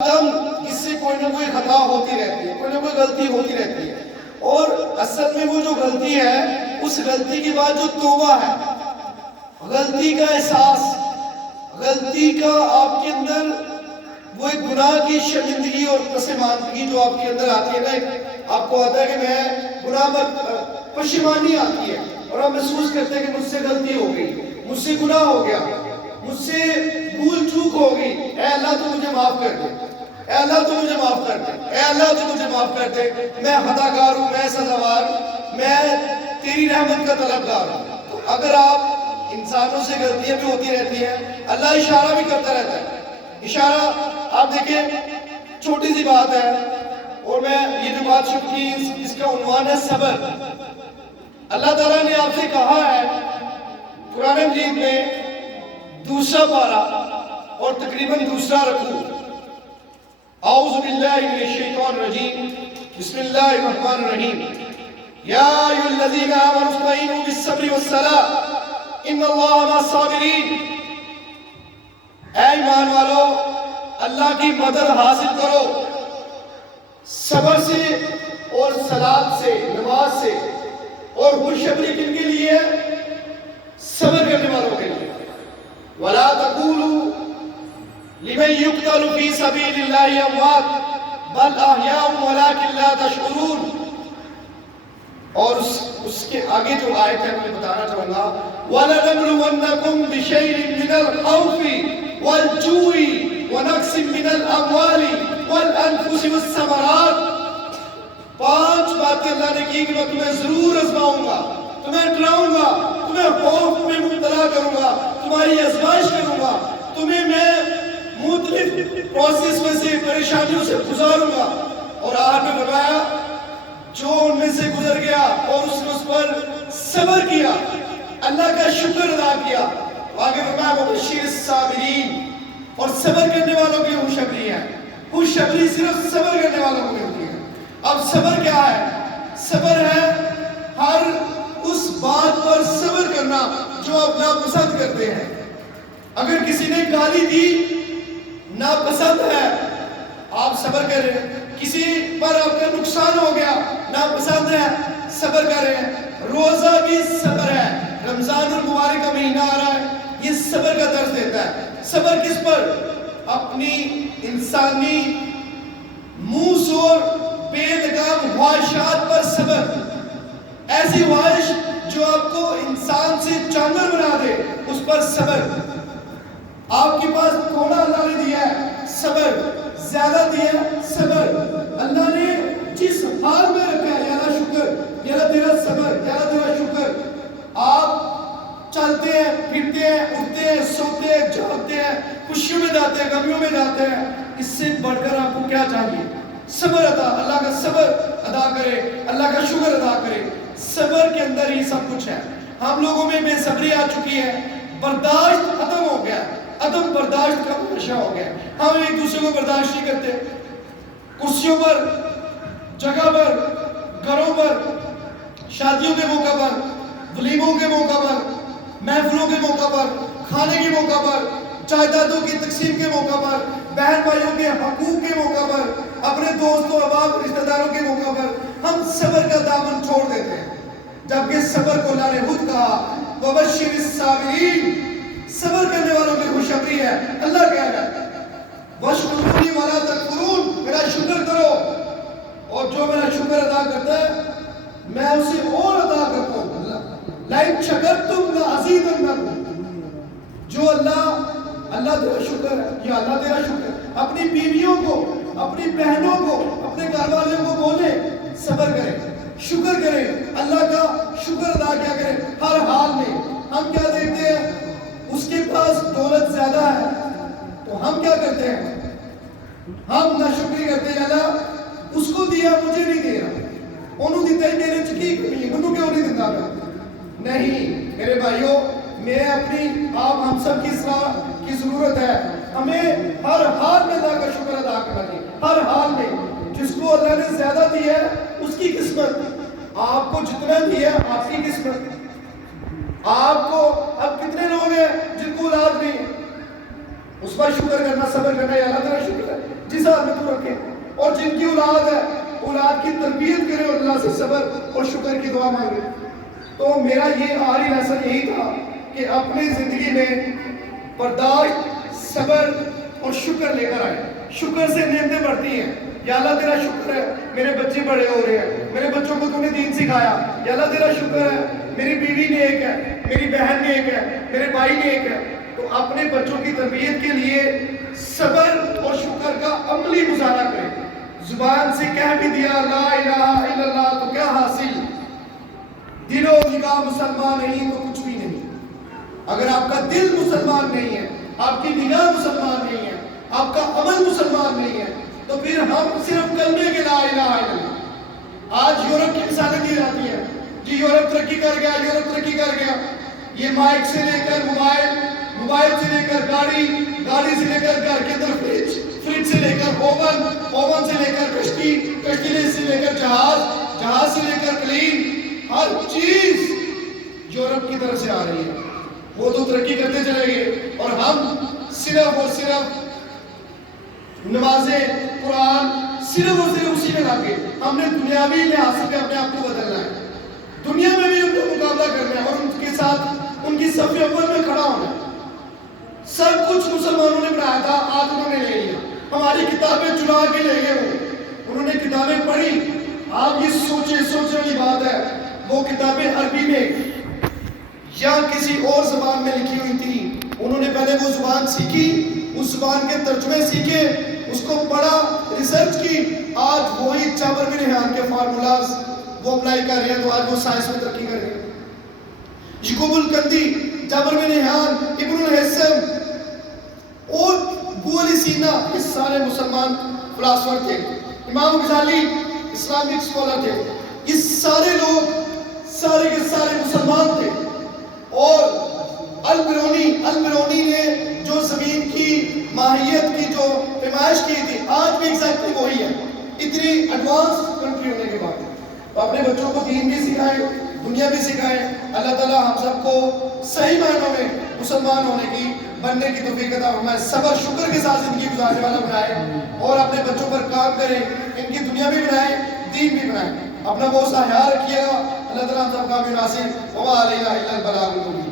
اس سے کوئی نہ کوئی خطا ہوتی رہتی ہے، کوئی نہ کوئی غلطی ہوتی رہتی ہے، اور اصل میں وہ جو غلطی ہے، اس غلطی کے بعد جو توبہ ہے، غلطی کا احساس، غلطی کا آپ کے اندر وہ ایک گناہ کی شرمندگی اور پسماندگی جو آپ کے اندر آتی ہے نا، آپ کو آتا ہے کہ میں گناہ پر پشیمانی آتی ہے اور آپ محسوس کرتے ہیں کہ مجھ سے غلطی ہو گئی، مجھ سے گناہ ہو گیا، مجھ سے بھول چوک ہو گئی، اے اللہ تو مجھے معاف کر دے، اے اللہ تو مجھے معاف کر دے، اے اللہ تو مجھے معاف کر دے، میں خطاکار ہوں، میں سزاوار ہوں، میں تیری رحمت کا طلبگار ہوں۔ تو اگر آپ انسانوں سے غلطیاں بھی ہوتی رہتی ہیں، اللہ اشارہ بھی کرتا رہتا ہے، اشارہ آپ دیکھیں چھوٹی سی بات ہے، اور میں یہ جو بات شروع کی اس کا عنوان ہے صبر۔ اللہ تعالیٰ نے آپ سے کہا ہے قرآن مجید میں دوسرا پارہ اور تقریباً دوسرا رکوع، اعوذ باللہ من الشیطان الرجیم، بسم اللہ الرحمن الرحیم، یا ایھا الذین آمنوا استعینوا بالصبر والصلاۃ ان اللہ مع الصابرین۔ اے ایمان والو، اللہ کی مدد حاصل کرو صبر سے اور صلاۃ سے، نماز سے، اور خوشخبری کن کے لیے؟ صبر کرنے والوں کے لیے۔ وَلَا تَقُولُوا لِمَن يُقْتَلُ فِي سَبِيلِ اللَّهِ أَمْوَاتٌ بَلْ أَحْيَاءٌ وَلَٰكِن لَّا تَشْعُرُونَ۔ اور اس کے آگے جو آیت ہے میں بتانا چاہوں گا، وَلَنَبْلُوَنَّكُمْ بِشَيْءٍ مِّنَ الْخَوْفِ وَالْجُوعِ وَنَقْصٍ مِّنَ الْأَمْوَالِ وَالْأَنفُسِ وَالثَّمَرَاتِ۔ 5 باتیں اللہ نے کی کہ میں تمہیں ضرور آزماؤں گا، تمہیں ڈراؤں گا، تمہیں خوف میں مبتلا کروں گا، تمہاری آزمائش کروں گا، تمہیں میں مختلف پروسیس میں سے، پریشانیوں سے گزاروں گا۔ اور آخر میں فرمایا جو ان میں سے گزر گیا اور اس نے اس پر صبر کیا، اللہ کا شکر ادا کیا، آگے فرمایا وَبَشِّرِ الصَّابِرِينَ، اور صبر کرنے والوں کی خوشخبری ہے۔ خوشخبری صرف صبر کرنے والوں کو ملتی ہے۔ اب صبر کیا ہے؟ صبر ہے ہر اس بات پر صبر کرنا جو آپ ناپسند کرتے ہیں۔ اگر کسی نے گالی دی، ناپسند ہے، آپ صبر کریں۔ کسی پر آپ کا نقصان ہو گیا، ناپسند ہے، صبر کریں۔ روزہ بھی صبر ہے۔ رمضان المبارک کا مہینہ آ رہا ہے، یہ صبر کا درس دیتا ہے۔ صبر کس پر؟ اپنی انسانی منہ زور بے لگام خواہشات پر صبر۔ ایسی خواہش جو آپ کو انسان سے جانور بنا دے، اس پر صبر۔ آپ کے پاس تھوڑا اللہ نے دیا ہے، صبر۔ زیادہ دیا ہے، صبر۔ اللہ نے جس حال میں رکھا ہے، یا اللہ شکر، یا اللہ تیرا صبر، یا اللہ تیرا شکر۔ آپ چلتے ہیں، پھرتے ہیں، اٹھتے ہیں، سوتے ہیں، جاگتے ہیں، خوشیوں میں جاتے ہیں، غمیوں میں جاتے ہیں، اس سے بڑھ کر آپ کو کیا چاہیے؟ صبر ادا، اللہ کا صبر ادا کرے، اللہ کا شکر ادا کرے۔ صبر کے اندر ہی سب کچھ ہے۔ ہم لوگوں میں بے صبری آ چکی ہے، برداشت ختم ہو گیا، عدم برداشت کا نشہ ہو گیا۔ ہم ایک دوسرے کو برداشت نہیں کرتے، کرسیوں پر، جگہ پر، گھروں پر، شادیوں کے موقع پر، ولیموں کے موقع پر، محفلوں کے موقع پر، کھانے کے موقع پر، جائیدادوں کی تقسیم کے موقع پر، بہن بھائیوں کے حقوق کے موقع پر، اپنے دوستوں احباب رشتہ داروں کے موقع پر ہم صبر کا دامن چھوڑ دیتے ہیں، جبکہ صبر کو اللہ نے خود کہا وَبَشِّرِ الصَّابِرِينَ، صبر کرنے والوں کی خوشخبری ہے۔ اللہ کہہ رہا ہے وَاشْكُرُونِي وَلَا تَكْفُرُونَ، میرا شکر کرو، اور جو میرا شکر ادا کرتا ہے میں اسے اور ادا کرتا ہوں۔ لَئِن شَكَرْتُمْ لَأَزِيدَنَّكُمْ، جو اللہ تیرا شکر ہے، یا اللہ تیرا شکر۔ اپنی بیویوں کو، اپنی بہنوں کو، اپنے گھر والوں کو بولے صبر کریں، شکر کریں، اللہ کا شکر ادا کیا کریں ہر حال میں۔ ہم کیا دیکھتے ہیں؟ اس کے پاس دولت زیادہ ہے تو ہم کیا کرتے ہیں؟ ہم ناشکری کرتے ہیں، اللہ اس کو دیا مجھے نہیں دے رہا، انہوں دیتا ہی میرے چکی کمی ہے، انہوں کیوں نہیں دیتا میں؟ نہیں میرے بھائیوں، میں اپنی آپ ہم سب کی اصلاح کی ضرورت ہے۔ ہمیں ہر حال میں اللہ کا شکر ادا کرنا چاہیے، ہر حال میں۔ جس کو اللہ نے زیادہ دیا ہے اس کی قسمت، آپ کو جتنا دیا ہے آپ کی قسمت۔ آپ کو اب کتنے لوگ ہیں جن کو اولاد نہیں؟ اس پر شکر کرنا، صبر کرنا، یا اللہ تیرا شکر ہے جس حال میں تو رکھے. اور جن کی اولاد ہے اولاد کی تربیت کرے اور اللہ سے صبر اور شکر کی دعا مانگے. تو میرا یہ آخری لیسن یہی تھا کہ اپنی زندگی میں برداشت، صبر اور شکر لے کر آئے. شکر سے نعمتیں بڑھتی ہیں. یا اللہ تیرا شکر ہے میرے بچے بڑے ہو رہے ہیں، میرے بچوں کو تو نے دین سکھایا. یا اللہ تیرا شکر ہے میری بیوی نیک ہے، میری بہن نیک ہے، میرے بھائی نیک ہے. تو اپنے بچوں کی تربیت کے لیے صبر اور شکر کا عملی مظاہرہ کریں. زبان سے کہہ بھی دیا لا الہ الا اللہ تو کیا حاصل؟ دل و نگاہ مسلمان نہیں تو کچھ بھی نہیں. اگر آپ کا دل مسلمان نہیں ہے، آپ کی نگاہ مسلمان نہیں ہے، آپ کا عمل مسلمان نہیں ہے، تو پھر ہم صرف کلمے کے لا الہ الا اللہ. آج یورپ کی مثالیں دی جاتی ہیں، جی یورپ ترقی کر گیا، یورپ ترقی کر گیا. یہ مائک سے لے کر موبائل، موبائل سے لے کر گاڑی، گاڑی سے لے کر گھر کے اندر فریج، فریج سے لے کر اوون، اوون سے لے کر کشتی، کشتی سے لے کر جہاز، جہاز سے لے کر پلین. ہر چیز یورپ کی طرف سے آ رہی ہے. وہ تو ترقی کرتے چلے گئے اور ہم صرف اور صرف نمازیں، قرآن صرف اور صرف اسی میں لاگے. ہم نے دنیاوی لحاظ سے اپنے آپ کو بدلنا ہے، دنیا میں بھی ان کو مقابلہ کرنا ہے اور ان کے ساتھ ان کی صف اول میں کھڑا ہونا ہے. سب کچھ مسلمانوں نے بنایا تھا، آج انہوں نے لے لیا. ہماری کتابیں چنا کے لے گئے ہوں، انہوں نے کتابیں پڑھی. آپ یہ سوچنے والی بات ہے وہ کتابیں عربی میں یا کسی اور زبان میں لکھی ہوئی تھی. انہوں نے پہلے وہ زبان سیکھی، اس زبان کے ترجمے سیکھے، اس کو پڑھا، ریسرچ کی. آج وہی جابر بن حیان کے فارمولاز وہ اپلائی کر رہے ہیں تو آج وہ سائنس میں ترقی کر رہے ہیں. یعقوب الکندی، جابر بن حیان، ابن الحسن اور ابو علی سینا، یہ سارے مسلمان فلاسفر تھے. امام غزالی اسلامک اسکالر تھے. یہ سارے لوگ سارے کے سارے مسلمان تھے. اور البرونی نے جو زمین کی ماہیت کی جو پیمائش کی تھی آج بھی ایگزیکٹلی وہی ہے، اتنی ایڈوانس کنٹری ہونے کے بعد. تو اپنے بچوں کو دین بھی سکھائیں، دنیا بھی سکھائیں. اللہ تعالیٰ ہم سب کو صحیح معنوں میں مسلمان ہونے کی، بننے کی توفیق عطا فرمائے. صبر شکر کے ساتھ زندگی گزارنے والا بنائے اور اپنے بچوں پر کام کریں، ان کی دنیا بھی بنائیں، دین بھی بنائیں. اپنا بہت سا خیال رکھیے گا. اللہ تعالیٰ ہم سب کا بھی ناصر. وما علینا الا البلاغ المبین.